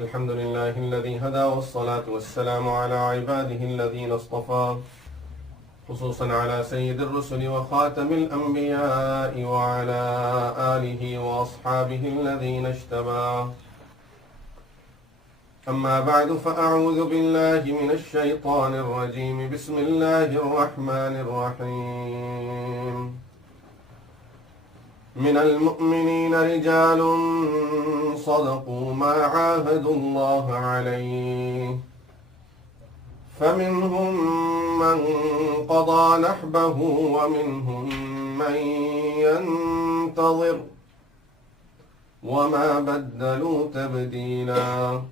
الحمد لله الذي هدى والصلاة والسلام على عباده الذين اصطفى خصوصا على سيد الرسل وخاتم الأنبياء وعلى آله وأصحابه الذين اجتبى أما بعد فأعوذ بالله من الشيطان الرجيم بسم الله الرحمن الرحيم من المؤمنين رجال صدقوا ما عاهدوا الله عليه فمنهم من قضى نحبه ومنهم من ينتظر وما بدلوا تبديلا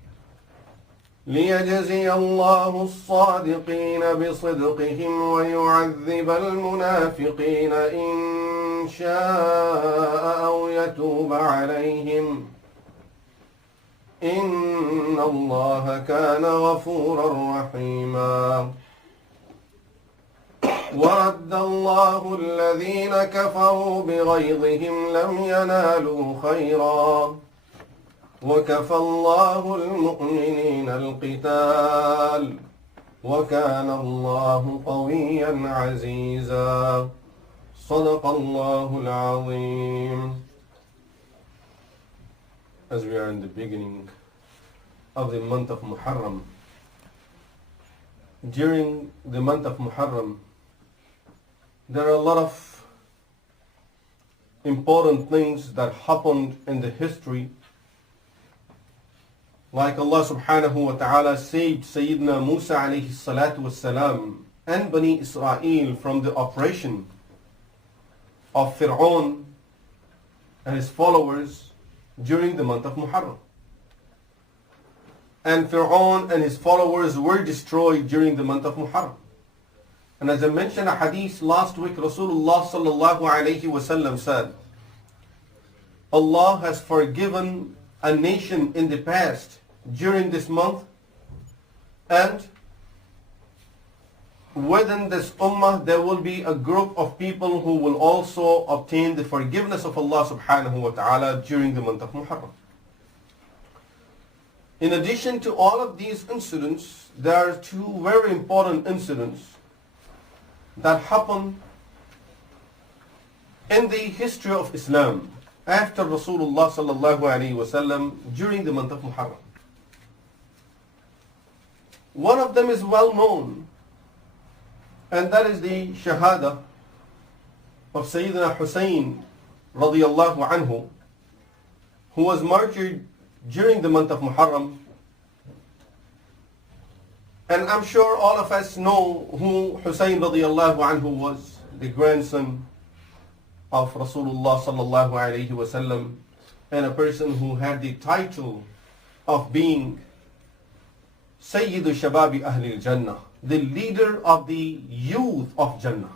ليجزي الله الصادقين بصدقهم ويعذب المنافقين إن شاء أو يتوب عليهم إن الله كان غفورا رحيما ورد الله الذين كفروا بغيظهم لم ينالوا خيرا وكفى الله المؤمنين القتال وكان الله قويا عزيزا صدق الله العظيم. As we are in the beginning of the month of Muharram, during the month of Muharram, there are a lot of important things that happened in the history. Like Allah subhanahu wa ta'ala saved Sayyidina Musa alayhi salatu wassalam and Bani Israel from the oppression of Fir'aun and his followers during the month of Muharram. And Fir'aun and his followers were destroyed during the month of Muharram. And as I mentioned a hadith last week, Rasulullah sallallahu alayhi wasallam said, Allah has forgiven a nation in the past during this month, and within this ummah there will be a group of people who will also obtain the forgiveness of Allah subhanahu wa ta'ala during the month of Muharram. In addition to all of these incidents, there are two very important incidents that happen in the history of Islam after Rasulullah sallallahu alayhi wasallam during the month of Muharram. One of them is well known, and that is the Shahada of Sayyidina Hussein Radiyallahu Anhu, who was martyred during the month of Muharram. And I'm sure all of us know who Hussein Radiyallahu Anhu was, the grandson of Rasulullah sallallahu alayhi wasallam, and a person who had the title of being Sayyidu Shababi Ahlil Jannah, the leader of the youth of Jannah.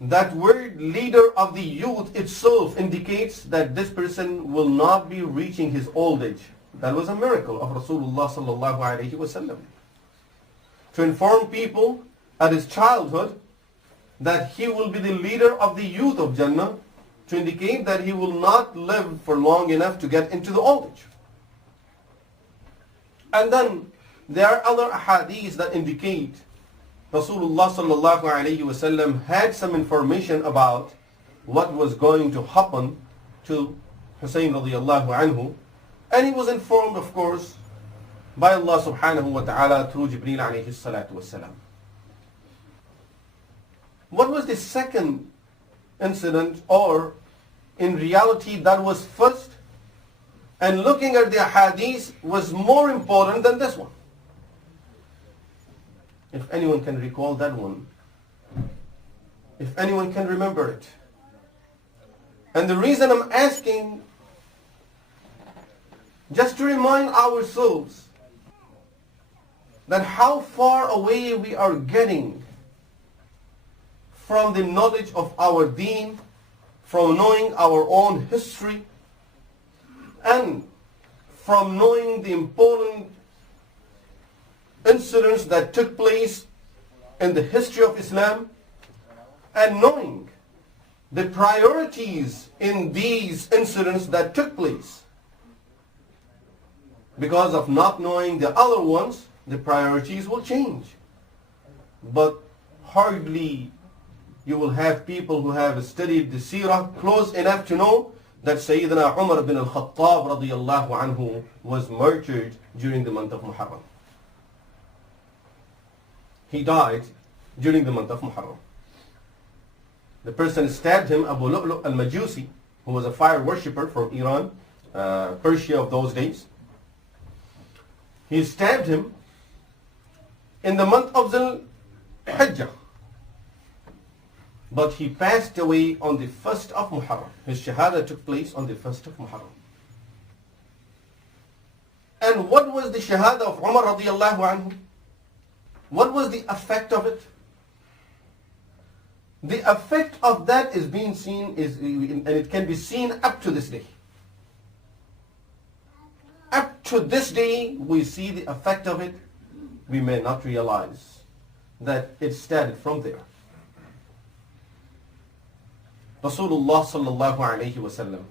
That word leader of the youth itself indicates that this person will not be reaching his old age. That was a miracle of Rasulullah sallallahu alayhi wasallam, to inform people at his childhood that he will be the leader of the youth of Jannah, to indicate that he will not live for long enough to get into the old age. And then there are other ahadith that indicate Rasulullah sallallahu alayhi wasallam had some information about what was going to happen to Hussein radiyallahu anhu, and he was informed, of course, by Allah subhanahu wa ta'ala through Jibreel alayhi salatu wasalam. What was the second incident, or in reality that was first, and looking at the hadith was more important than this one? If anyone can recall that one, if anyone can remember it. And the reason I'm asking, just to remind ourselves that how far away we are getting from the knowledge of our deen, from knowing our own history, and from knowing the important incidents that took place in the history of Islam, and knowing the priorities in these incidents that took place. because of not knowing the other ones, the priorities will change. But hardly you will have people who have studied the seerah close enough to know that Sayyidina Omar bin al-Khattab Radiyallahu Anhu was murdered during the month of Muharram. He died during the month of Muharram. The person stabbed him, Abu Lu'lu' al-Majusi, who was a fire worshipper from Iran, Persia of those days. He stabbed him in the month of Dhul-Hijjah. But he passed away on the 1st of Muharram. His Shahada took place on the 1st of Muharram. And what was the Shahada of Umar Radiyallahu Anhu? What was the effect of it? The effect of that is being seen, and it can be seen up to this day. Up to this day, we see the effect of it. We may not realize that it started from there. Rasulullah sallallahu alayhi wasallam,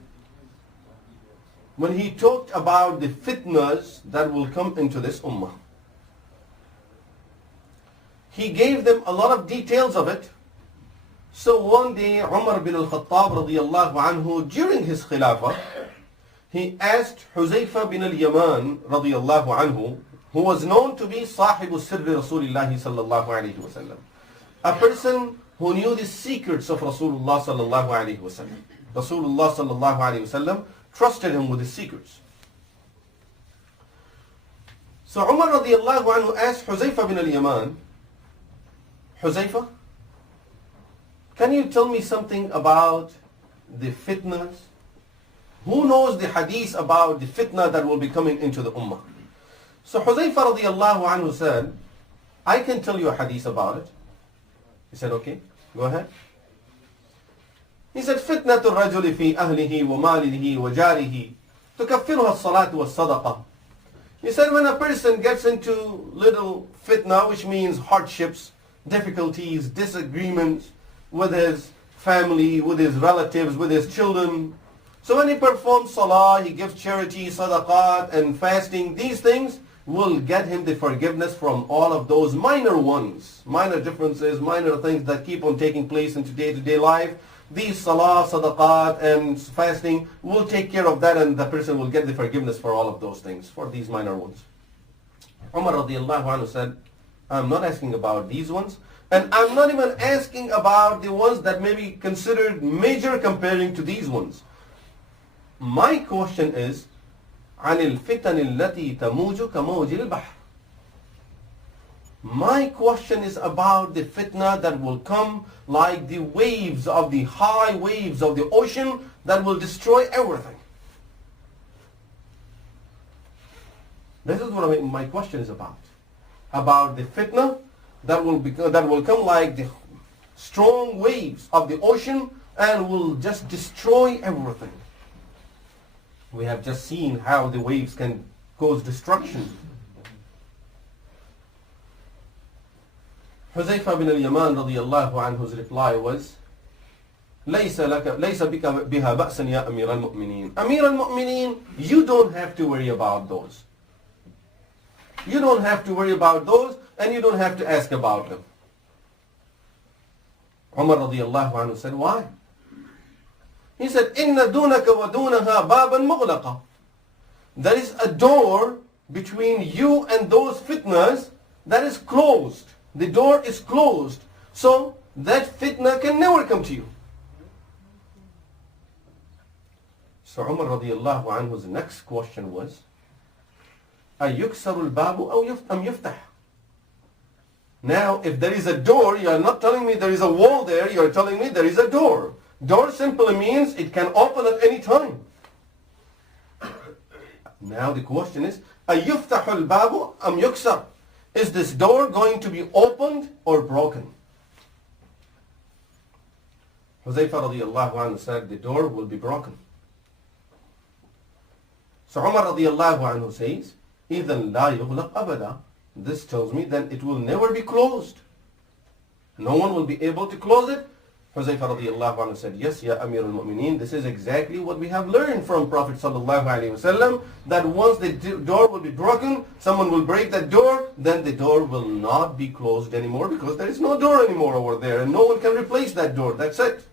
when he talked about the fitnas that will come into this ummah, he gave them a lot of details of it. So one day, Umar bin al-Khattab Radiyallahu Anhu, during his khilafah, he asked Huzaifa bin al-Yaman Radiyallahu Anhu, who was known to be Sahibu Sirri Rasulillahi sallallahu alayhi wasallam, a person who knew the secrets of Rasulullah sallallahu alayhi wasallam. Rasulullah sallallahu alayhi wasallam trusted him with the secrets. So Umar Radiyallahu Anhu asked Huzaifa bin al-Yaman, Huzaifa, can you tell me something about the fitnas? Who knows the hadith about the fitna that will be coming into the ummah? So Huzaifa Radiyallahu Anhu said, I can tell you a hadith about it. He said, okay, go ahead. He said, فِتْنَةُ الرَّجُلِ فِي أَهْلِهِ وَمَالِهِ وَجَارِهِ تُكَفِّرُهَا الصَّلَاةُ وَالصَّدَقَةُ. He said, when a person gets into little fitna, which means hardships, difficulties, disagreements with his family, with his relatives, with his children. So when he performs salah, he gives charity, sadaqat, and fasting, these things will get him the forgiveness from all of those minor ones, minor differences, minor things that keep on taking place into day-to-day life. These salah, sadaqat, and fasting will take care of that, and the person will get the forgiveness for all of those things, for these minor ones. Umar Radiyallahu Anhu said, I'm not asking about these ones, and I'm not even asking about the ones that may be considered major comparing to these ones. My question is, عن الفتن التي تموج كموج البحر. My question is about the fitna that will come like the waves of the high waves of the ocean that will destroy everything. This is what my question is about. About the fitna that will come like the strong waves of the ocean and will just destroy everything. We have just seen how the waves can cause destruction. Huzaifa bin al-Yaman radiyallahu anhu's reply was, ليس بك بها بأس يا أمير المؤمنين. Amir al-Mu'mineen, you don't have to worry about those. You don't have to worry about those, and you don't have to ask about them. Umar radiyallahu anhu said, why? He said, إِنَّ دُونَكَ وَدُونَهَا بَابًا مُغْلَقًا. There is a door between you and those fitnas that is closed. The door is closed. So that fitna can never come to you. So Umar radiyallahu anhu's next question was, أَيُكْسَرُ الْبَابُ أَمْ يُفْتَحُ. Now, if there is a door, you are not telling me there is a wall there, you are telling me there is a door. Door simply means it can open at any time. Now the question is, أَيُفْتَحُ الْبَابُ أَمْ يُكْسَرُ. Is this door going to be opened or broken? Huzaifa radiyallahu anhu said, the door will be broken. So Umar radiyallahu anhu says, إِذَنْ لَا يُغْلَقْ أَبَدًا. This tells me then it will never be closed. No one will be able to close it. Huzaifa Radiyallahu Anhu said, yes, Ya Amir al-Mu'mineen, this is exactly what we have learned from Prophet Sallallahu Alaihi Wasallam, that once the door will be broken, someone will break that door, then the door will not be closed anymore, because there is no door anymore over there and no one can replace that door. That's it.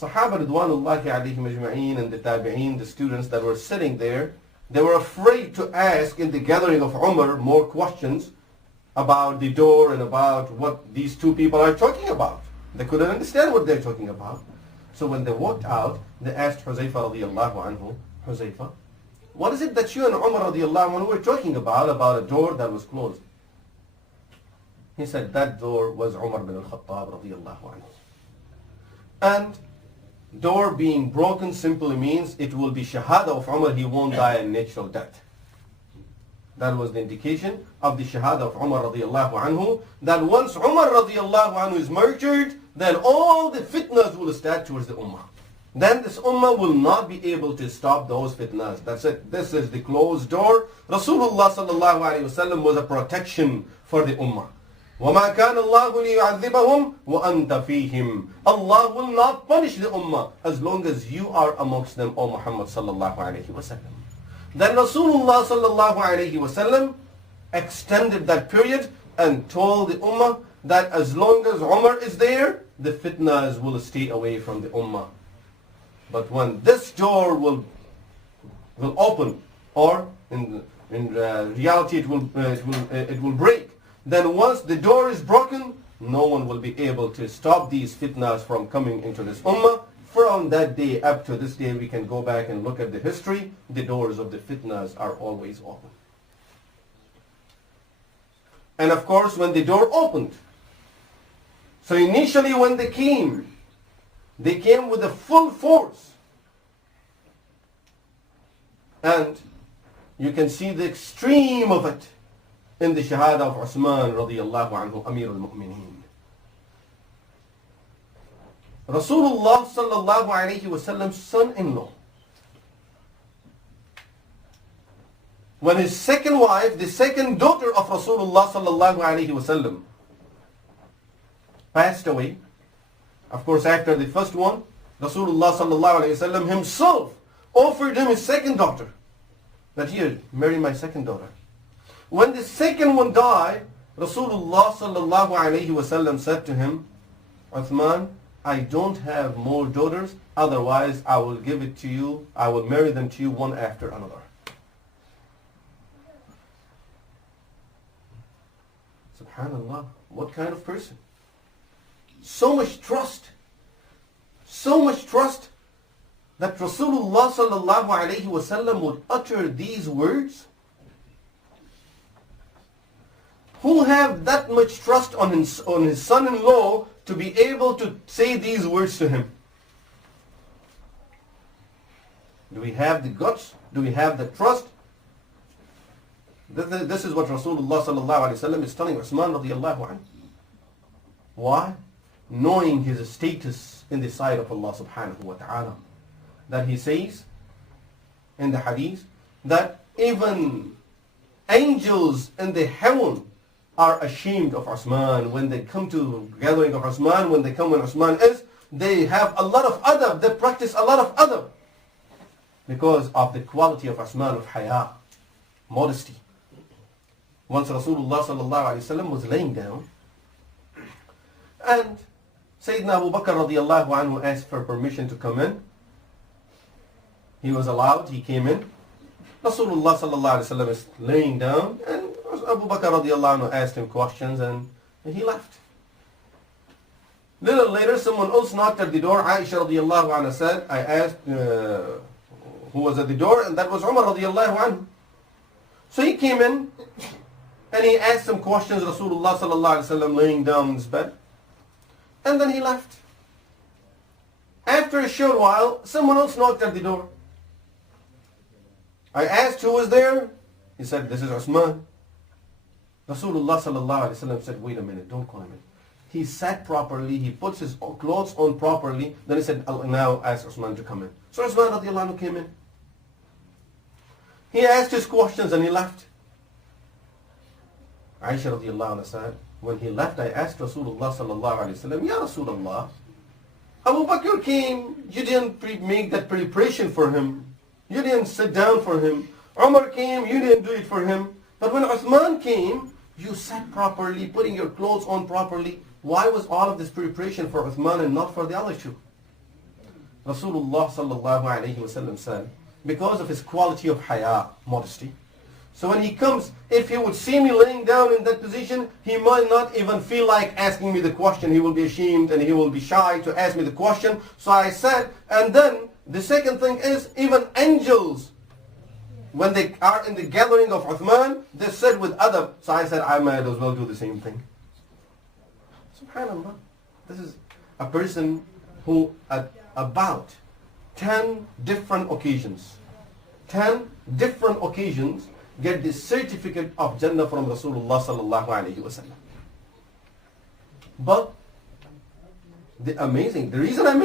Sahaba Ridwanullahi alayhim ajma'een and the tabi'een, the students that were sitting there, they were afraid to ask in the gathering of Umar more questions about the door and about what these two people are talking about. They couldn't understand what they're talking about. So when they walked out, they asked Huzaifa Radiyallahu Anhu, Huzaifa, what is it that you and Umar Radiyallahu Anhu were talking about a door that was closed? He said that door was Umar bin al-Khattab Radiyallahu Anhu. And door being broken simply means it will be shahada of Umar, he won't die a natural death. That was the indication of the shahada of Umar Radiyallahu Anhu, that once Umar Radiyallahu Anhu is martyred, then all the fitnas will start towards the ummah. Then this ummah will not be able to stop those fitnas. That's it. This is the closed door. Rasulullah Sallallahu Alaihi Wasallam was a protection for the ummah. وَمَا كَانَ اللَّهُ لِيُعَذِّبَهُمْ وَأَنْتَ فِيهِمْ. Allah will not punish the ummah as long as you are amongst them, O Muhammad Sallallahu Alaihi Wasallam. Then Rasulullah Sallallahu Alaihi Wasallam extended that period and told the ummah that as long as Umar is there, the fitnas will stay away from the ummah. But when this door will open, or in reality it will break, then once the door is broken, no one will be able to stop these fitnas from coming into this ummah. From that day up to this day, we can go back and look at the history. The doors of the fitnas are always open. And of course, when the door opened, so initially when they came with a full force. And you can see the extreme of it in the shahada of Uthman Radiyallahu Anhu, Amir al-Mu'mineen. Rasulullah Sallallahu Alaihi Wasallam's son-in-law, when his second wife, the second daughter of Rasulullah Sallallahu Alaihi Wasallam, passed away, of course after the first one, Rasulullah Sallallahu Alaihi Wasallam himself offered him his second daughter, that here, marry my second daughter. When the second one died, Rasulullah Sallallahu Alaihi Wasallam said to him, Uthman, I don't have more daughters, otherwise I will give it to you, I will marry them to you one after another. Subhanallah, what kind of person? So much trust that Rasulullah Sallallahu Alaihi Wasallam would utter these words. Who have that much trust on his son-in-law to be able to say these words to him? Do we have the guts? Do we have the trust? This is what Rasulullah Sallallahu Alaihi Wasallam is telling Uthman Radiyallahu Anhu. Why? Knowing his status in the sight of Allah Subhanahu wa Ta'ala. That he says in the hadith that even angels in the heaven are ashamed of Uthman when they come to gathering of Uthman, when Uthman is, they have a lot of adab, they practice a lot of adab because of the quality of Uthman of haya, modesty. Once Rasulullah Sallallahu Alaihi Wasallam was laying down and Sayyidina Abu Bakr Radiyallahu Anhu asked for permission to come in. He was allowed, he came in. Rasulullah Sallallahu Alaihi Wasallam is laying down and Abu Bakr Radiyallahu Anhu asked him questions and he left. Little later someone else knocked at the door. Aisha Radiyallahu Anha said, I asked who was at the door, and that was Umar Radiyallahu Anhu. So he came in and he asked some questions, Rasulullah Sallallahu Alaihi Wasallam laying down in his bed, and then he left. After a short while, someone else knocked at the door. I asked who was there. He said, this is Uthman. Rasulullah Sallallahu Alaihi Wasallam said, wait a minute, don't call him in. He sat properly, he puts his clothes on properly, then he said, now ask Uthman to come in. So Uthman Radiyallahu Anhu came in. He asked his questions and he left. Aisha Radiyallahu Anha said, When he left, I asked Rasulullah sallallahu alayhi wa sallam, Ya Rasulullah, Abu Bakr came, you didn't make that preparation for him. You didn't sit down for him. Umar came, you didn't do it for him. But when Uthman came, you sat properly, putting your clothes on properly. Why was all of this preparation for Uthman and not for the other two? Rasulullah sallallahu alayhi wa sallam said, because of his quality of haya, modesty. So when he comes, if he would see me laying down in that position, he might not even feel like asking me the question. He will be ashamed and he will be shy to ask me the question. So I said, and then the second thing is, even angels, when they are in the gathering of Uthman, they sit with adab. So I said, I might as well do the same thing. SubhanAllah. This is a person who at about 10 different occasions, 10 different occasions, get the certificate of Jannah from Rasulullah sallallahu alayhi wa sallam. But the reason I mentioned